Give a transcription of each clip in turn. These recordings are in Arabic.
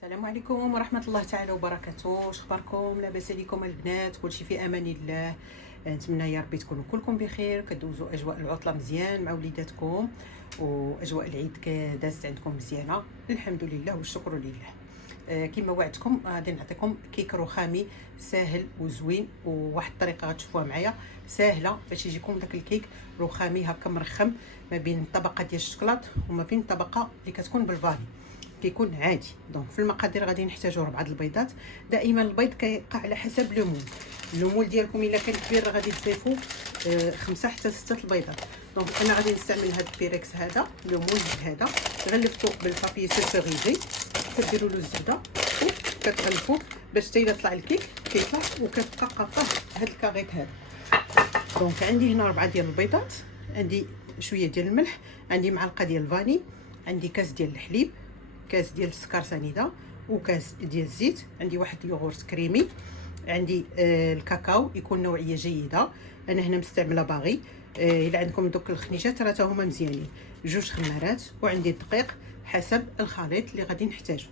السلام عليكم ورحمة الله تعالى وبركاته. واش اخباركم؟ لاباس عليكم البنات؟ كلشي في امان الله. نتمنى يا ربي تكونوا كلكم بخير، كدوزوا اجواء العطله مزيان مع وليداتكم، واجواء العيد دازت عندكم مزيانه الحمد لله والشكر لله. كما وعدتكم غادي نعطيكم كيك رخامي ساهل وزوين، وواحد الطريقه غتشوفوها معايا ساهله باش يجيكم داك الكيك رخامي هكا مرخم ما بين طبقه ديال الشكلاط وما بين طبقه اللي كتكون بالفاني، كيكون عادي. دونك في المقادير غادي نحتاجوا 4 البيضات. دائما البيض كيقع على حسب المول ديالكم. الا كان كبير غادي تضيفوا 5 حتى 6 البيضات. دونك انا غادي نستعمل هذا البيركس، هذا المول هذا غلفتو بالبابي سيرفيزي، كديروا له الزبده وكتغلفوه باش حتى الا طلع الكيك كيطلع وكتبقى قاطه هاد الكاغيط هذا. دونك عندي هنا 4 ديال البيضات، عندي شويه ديال الملح، عندي معلقه ديال الفاني، عندي كاس ديال الحليب، كاس ديال السكر سنيده، وكاس ديال الزيت، عندي واحد اليوغورت كريمي، عندي الكاكاو يكون نوعيه جيده، انا هنا مستعمله باغي. الا عندكم دوك الخنيجات راه هما مزيانين، 2 خمارات، وعندي الدقيق حسب الخليط اللي غادي نحتاجو.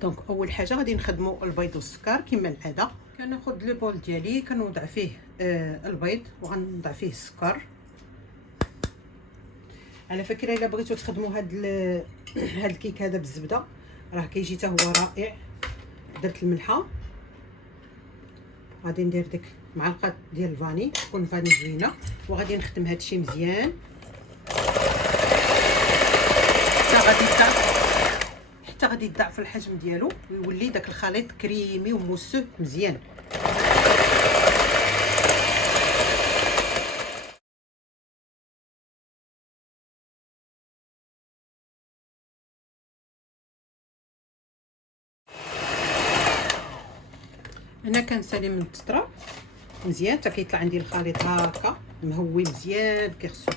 دونك اول حاجه غادي نخدموا البيض والسكر كما العاده. كناخذ لو بول ديالي كنوضع فيه البيض وغنوضع فيه السكر. على فكره الا بغيتو تخدموا هاد الكيك هذا بالزبده راه كيجي حتى هو رائع. درت الملحه، غادي ندير ديك معلقه ديال الفاني، تكون فاني زوينه، وغادي نخدم هادشي مزيان حتى غادي يضاعف الحجم ديالو ويولي داك الخليط كريمي وموسو مزيان. هنا كنسالي من التطرا مزيان حتى كيطلع عندي الخليط هكا مهوي مزيان، كيخصو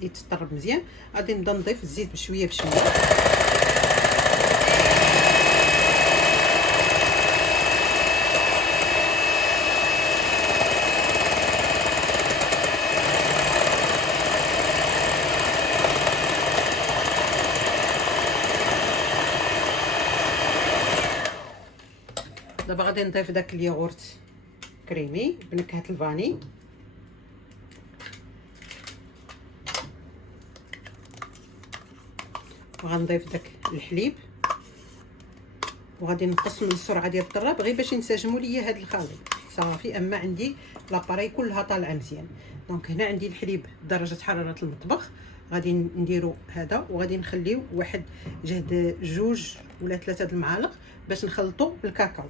يتطرب مزيان. غادي نبدا نضيف الزيت بشويه بشويه. دابا غادي نضيف داك الياغورت كريمي بنكهه الفاني، وغنضيف داك الحليب، وغادي نقص من السرعه ديال الطراب غير باش ينسجموا ليا هاد الخليط صافي. اما عندي لاباري كلها طالعه مزيان. دونك هنا عندي الحليب درجه حراره المطبخ، غادي نديرو هذا وغادي نخليو واحد جهد 2 ولا 3 د المعالق باش نخلطوا الكاكاو.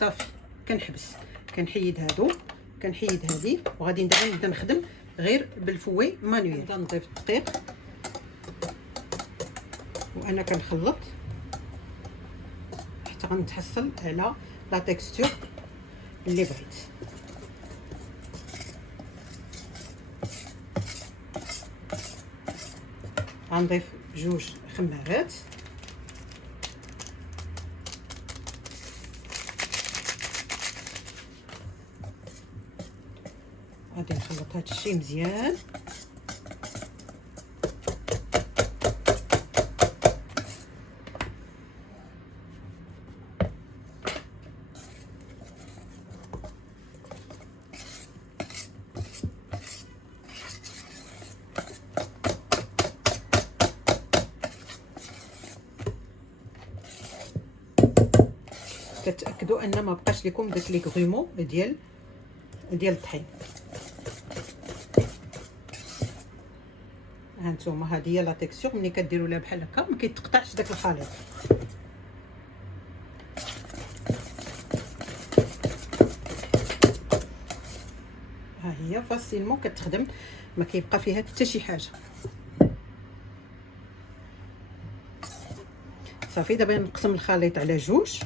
صافي كنحبس، كنحيد هادو، كنحيد هذه، وغادي نبدا نخدم غير بالفوي مانويل. نبدا نضيف الدقيق وانا كنخلط حتى غنتحصل على لا تيكستور اللي بغيت. غنضيف 2 خمارات، غادي نخلط هذا الشيء مزيان. كتاكدوا ان ما بقاش لكم داك لي غرومو ديال الطحين. هانتوما هذه هي لا تيكستور ملي كديروا لها بحال هكا ما كيتقطعش داك الخليط. ها هي فاسيلمون كتخدم، ما كيبقى فيها حتى شي حاجه. صافي دابا نقسم الخليط على 2،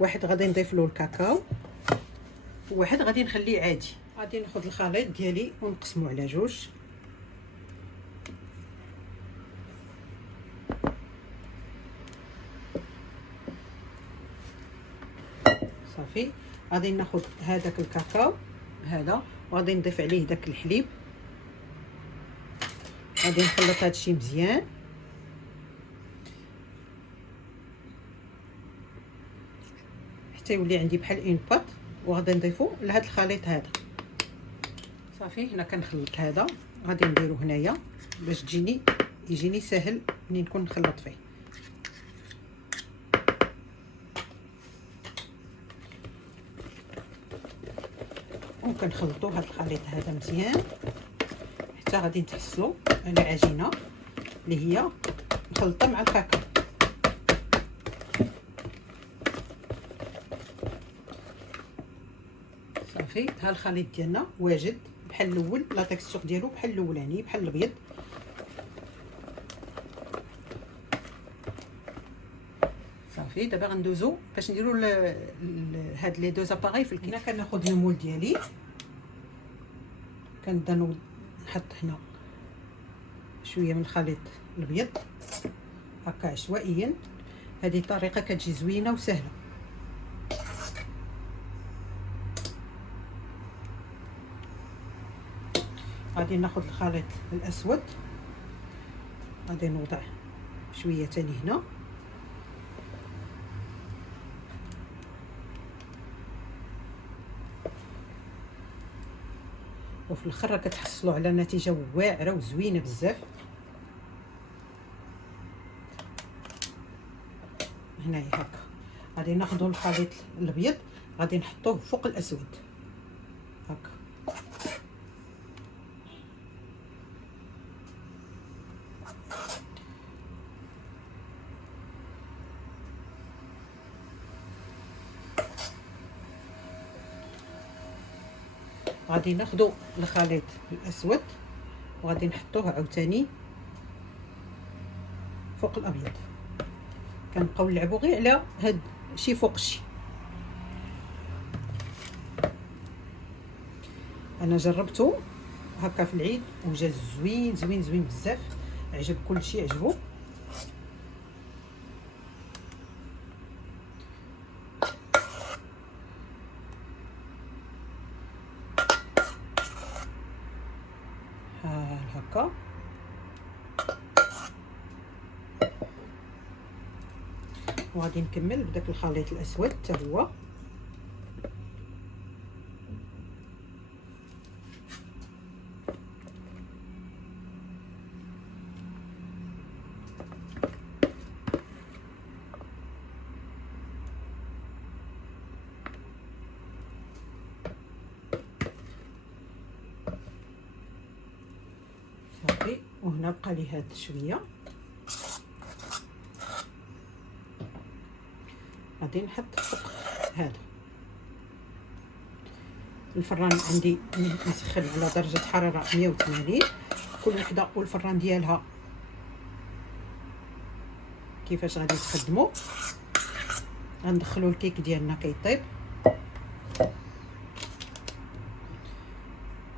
واحد غادي نضيف له الكاكاو وواحد غادي نخليه عادي. غادي ناخذ الخليط ديالي ونقسمو على 2. صافي غادي ناخذ هذاك الكاكاو هذا وغادي نضيف عليه داك الحليب غادي نخلط هادشي مزيان حتى يولي عندي بحال اون بات، وغادي نضيفو لهاد الخليط هذا. صافي هنا كنخلط هذا، غادي نديرو هنايا باش يجيني ساهل ملي نكون نخلط فيه. وكنخلطو هاد الخليط هذا مزيان حتى غادي نتحصلوا على عجينه اللي هي مخلطه مع الكاكاو. صافي ها الخليط ديالنا واجد بحال الاول، لا تكستور ديالو بحال الاولاني بحال الابيض. صافي دابا غندوزو باش نديرو هاد لي دو زاباري في الكيك. هنا كناخذ المول ديالي، كنبدا نحط هنا شويه من الخليط الابيض هكا عشوائيا. هذه طريقه كتجي زوينه وسهله. غادي ناخذ الخليط الاسود، غادي نوضع شويه تاني هنا، وفي الاخر كتحصلوا على نتيجه واعره وزوينه بزاف. هنايا هكا غادي ناخذوا الخليط الابيض غادي نحطوه فوق الاسود هكا. غادي ناخذوا الخليط الاسود وغادي نحطوه عاوتاني فوق الابيض. كنبقاو نلعبوا غير على هاد شي فوق شي. انا جربته هكا في العيد وجا زوين زوين زوين بزاف، عجب كلشي عجبو. هكا وغادي نكمل بداك الخليط الاسود حتى هو. صافي وهنا بقى لي هاد شويه، غادي نحط فوق هذا. الفران عندي مسخن على درجه حراره 180، كل وحده والفران ديالها كيفاش غادي تخدموا. غندخلوا الكيك ديالنا كيطيب،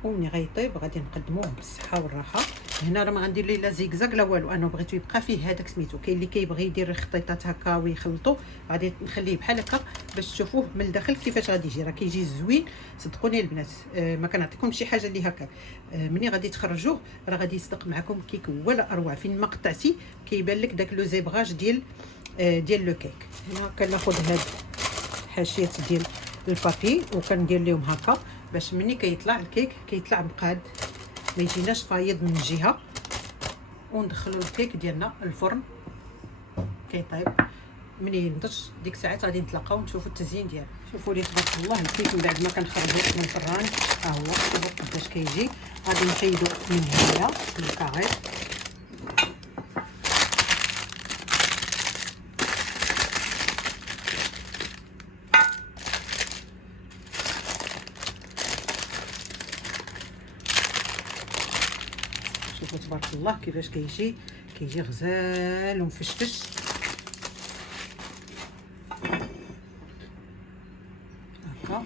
ومني غيطيب غادي نقدموه بالصحه والراحه. هنا راه ما غندير ليه لا زيكزاك لا والو، انا بغيتو يبقى فيه هذاك سميتو. كاين اللي كيبغي يدير خطيطات هكا ويخلطو، غادي نخليه بحال هكا باش تشوفوه من الداخل كيفاش غادي يجي. راه كيجي زوين صدقوني البنات. ما كنعطيكم شي حاجه اللي هكا. ملي غادي تخرجوه راه غادي يصدق معكم كيك ولا اروع. فين ما قطعتي كيبان لك داك لو زيبغاج ديال لو كيك. هنا كناخذ هاد حاشيه ديال البابي وكندير لهم هكا باش ملي كيطلع الكيك كيطلع مقاد، ما يجيناش فايض من جهه. وندخلوا الكيك ديالنا الفرن كيطيب. ملي ينضج ديك الساعات غادي نتلاقاو نشوفوا التزيين ديالو. شوفوا لي تبارك الله الكيك من بعد ما كنخرجوه من الفران ها هو. شوفوا قداش كيجي. غادي نحيدو من هنايا الكاغي. شوفوا تبارك الله كيفاش كيجي غزال ومفشفش هكا.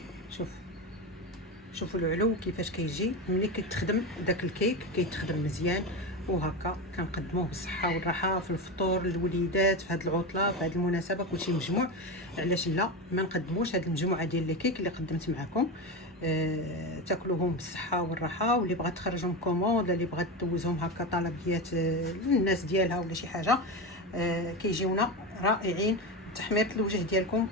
شوفوا العلو كيفاش كيجي. ملي كيتخدم داك الكيك كيتخدم مزيان. وهكا كنقدموه بالصحه والراحه في الفطور للوليدات في هذه العطله في هذه المناسبه كلشي مجموع. علاش لا ما نقدموش هذه المجموعه ديال الكيك اللي قدمت معكم. تاكلوهم بالصحه والراحه. واللي بغات تخرجهم كوموند ولا اللي بغات دوزهم هكا طلبيات للناس ديالها ولا شي حاجه، كيجيونا رائعين. تحميره الوجه ديالكم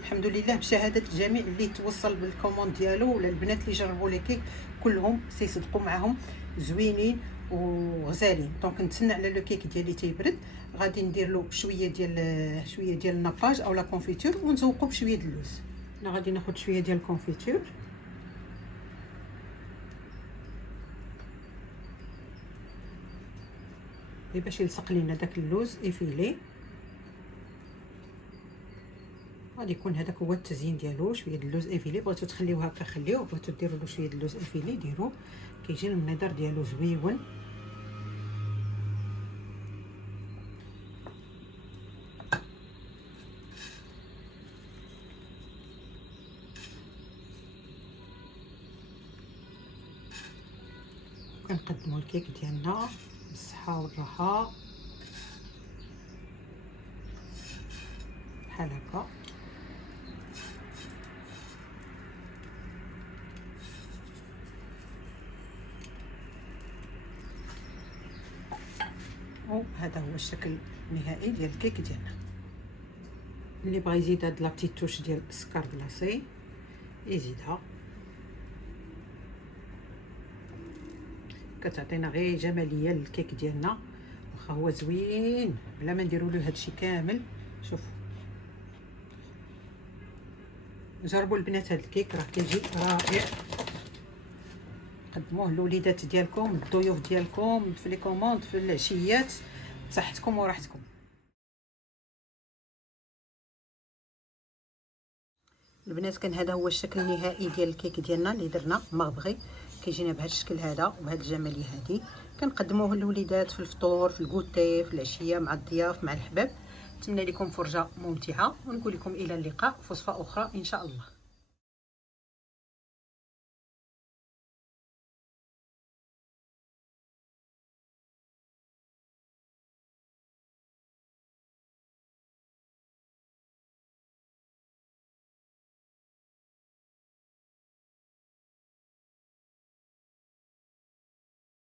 الحمد لله بشهاده الجميع اللي توصل بالكوموند ديالو ولا البنات اللي جربوا لي كيك كلهم سيصدقوا معاهم زوينين وغزالين. دونك نتسنى على لو كيك ديالي تيبرد، غادي ندير له شويه ديال الناباج او لا كونفيتور ونزوقو بشويه د اللوز. انا غادي ناخذ شويه ديال الكونفيتور باش يلصق لينا داك اللوز ايفيلي. غادي يكون هذاك هو التزيين ديالو، شويه د اللوز ايفيلي. بغيتو تخليوه هكا خليوه، بغيتو ديروا له شويه د اللوز ايفيلي ديروا، كيجي المنظر ديالو زويون. كنقدموا الكيك ديالنا بالصحه والراحه بحال هكا. وهذا هو الشكل النهائي ديال الكيك ديالنا. اللي بغى يزيد هاد لابتيت توش ديال السكر كلاصي يزيدها، كتعطينا غير جماليه للكيك ديالنا. واخا هو زوين بلا ما نديروا له هادشي كامل. شوفوا جربوا البنات هاد الكيك راه كيجي رائع. قدموه للوليدات ديالكم، الضيوف ديالكم، في لي كوموند، في العشيات، بصحتكم وراحتكم. البنات كان هذا هو الشكل النهائي ديال الكيك ديالنا اللي درنا مغبغي. كيجينا بهذا الشكل هذا وبهذه الجماليه هذه. كنقدموه للوليدات في الفطور، في الكوتي، في العشيه، مع الضياف، مع الحباب. نتمنى لكم فرجه ممتعه ونقول لكم الى اللقاء في وصفه اخرى ان شاء الله.